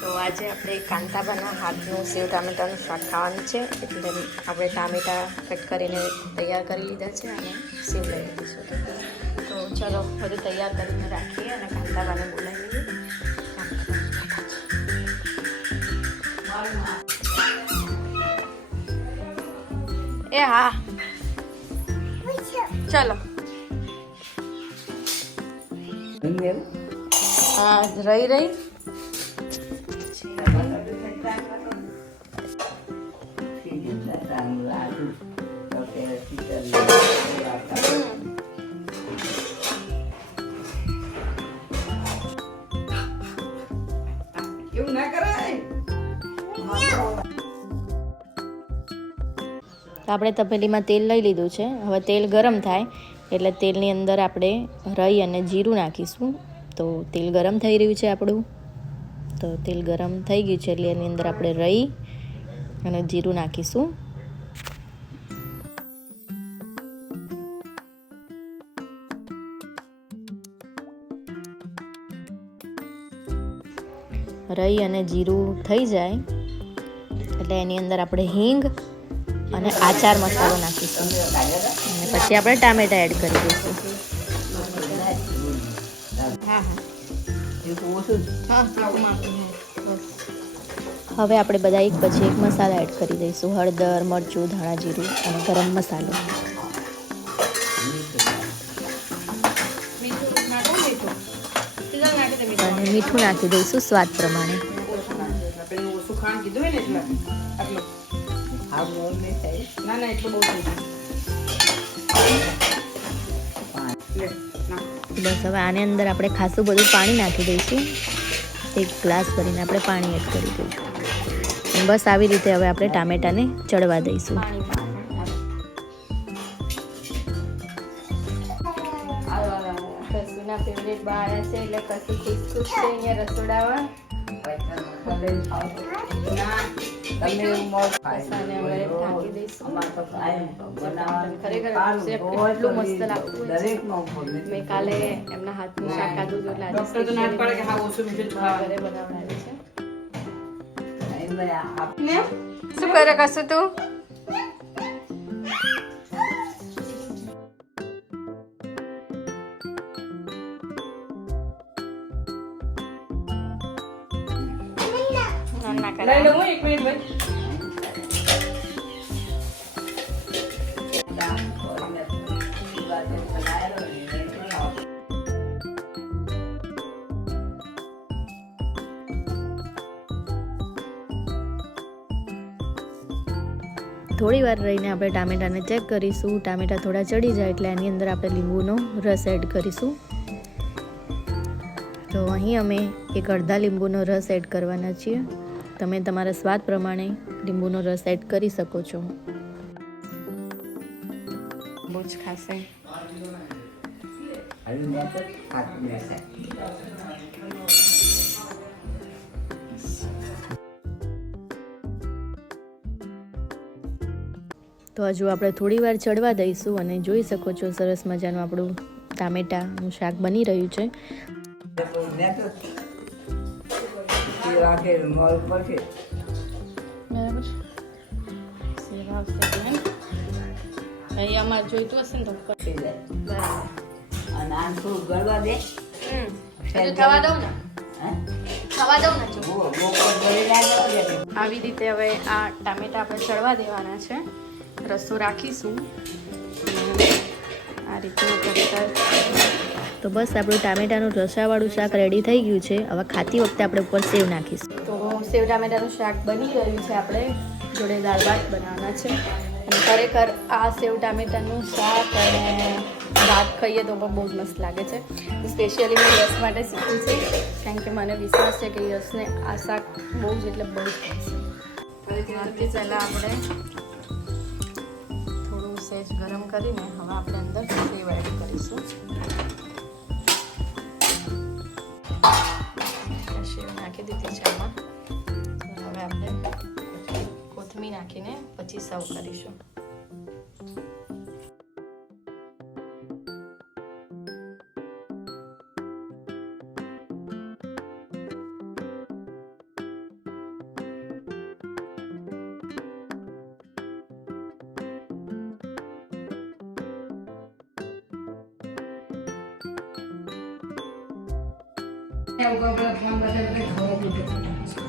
તો આજે આપણે કાંતાબાના હાથનું સેવ ટામેટાનું શાક ખાવાનું છે, એટલે આપણે ટામેટા કટ કરીને તૈયાર કરી લીધા છે અને સેવ લઈ લીધીશું. તો ચલો બધું તૈયાર કરીને રાખીએ અને કાંતાબાને બોલાવી લઈએ. એ હા ચલો. હા રહી રહી એવું ના કરાય. આપણે તપેલીમાં તેલ લઈ લીધું છે. હવે તેલ ગરમ થાય એટલે તેલની અંદર આપણે રાઈ અને જીરું નાખીશું. તો તેલ ગરમ થઈ રહ્યું છે આપણું. તો તેલ ગરમ થઈ ગયું છે એટલે એની અંદર આપણે રાઈ અને જીરું નાખીશું. રાઈ અને જીરું થઈ જાય એટલે એની અંદર આપણે હિંગ અને આચાર મસાલો નાખીશું અને પછી આપણે ટામેટા એડ કરી દઈશું. હવે આપણે બધા એક પછી એક મસાલા એડ કરી દઈશું. હળદર, મરચું, ધાણા જીરું અને ગરમ મસાલો. અને મીઠું નાખી દઈશું સ્વાદ પ્રમાણે. બસ હવે આની અંદર આપણે ખાસું બધું પાણી નાખી દઈશું. એક ગ્લાસ ભરીને આપણે પાણી એડ કરી દઈશું. અને બસ આવી રીતે હવે આપણે ટામેટાને ચડવા દઈશું. કસુના ફેવરેટ બાળા છે એટલે કસુ ખુશ ખુશ છે અહીંયા રસોડામાં. મેં કાલે એમના હાથનું શાક ખાધું ઘરે બનાવડાવ્યું છે. શું કરે કશું તું? લઈ લઉં એક મિનિટ ભાઈ. થોડી વાર રહીને આપણે ટામેટાને ચેક કરીશું. ટામેટા થોડા ચડી જાય એટલે એની અંદર આપણે લીંબુનો રસ એડ કરીશું. તો અહીં અમે એક અડધા લીંબુનો રસ એડ કરવાના છીએ. તમે તમારા સ્વાદ પ્રમાણે લીંબુનો રસ એડ કરી શકો છો. બહુ જ ખાશે. તો હજુ આપણે થોડી વાર ચડવા દઈશું અને જોઈ શકો છો સરસ મજાનું આપણું ટામેટાનું શાક બની રહ્યું છે. અમારે જોઈતું હશે ને તો થવા દઉં ને. આવી રીતે હવે આ ટામેટા આપણે ચડવા દેવાના છે. રસો રાખીશું આ રીતનું કરતા. તો બસ આપણું ટામેટાનું રસાવાળું શાક રેડી થઈ ગયું છે. હવે ખાતી વખતે આપણે ઉપર સેવ નાખીશું. તો સેવ ટામેટાનું શાક બની રહ્યું છે. આપણે જોડે દાળ ભાત બનાવવાના છે. અને ખરેખર આ સેવ ટામેટાનું શાક અને ભાત ખાઈએ તો પણ બહુ જ મસ્ત લાગે છે. સ્પેશિયલી મેં યશ માટે શીખ્યું છે, કારણ કે મને વિશ્વાસ છે કે યશને આ શાક બહુ જ એટલે બહુ જ ગમશે. આથી પહેલાં આપણે થોડું સેજ ગરમ કરીને હવે આપણે અંદર સેવ એડ કરીશું. સેવ નાખી દીધી છે આમાં. હવે આપણે કોથમીર નાખીને પછી સર્વ કરીશું. એવું કરો પેલા ફોન કરે એટલે ખબર પડે.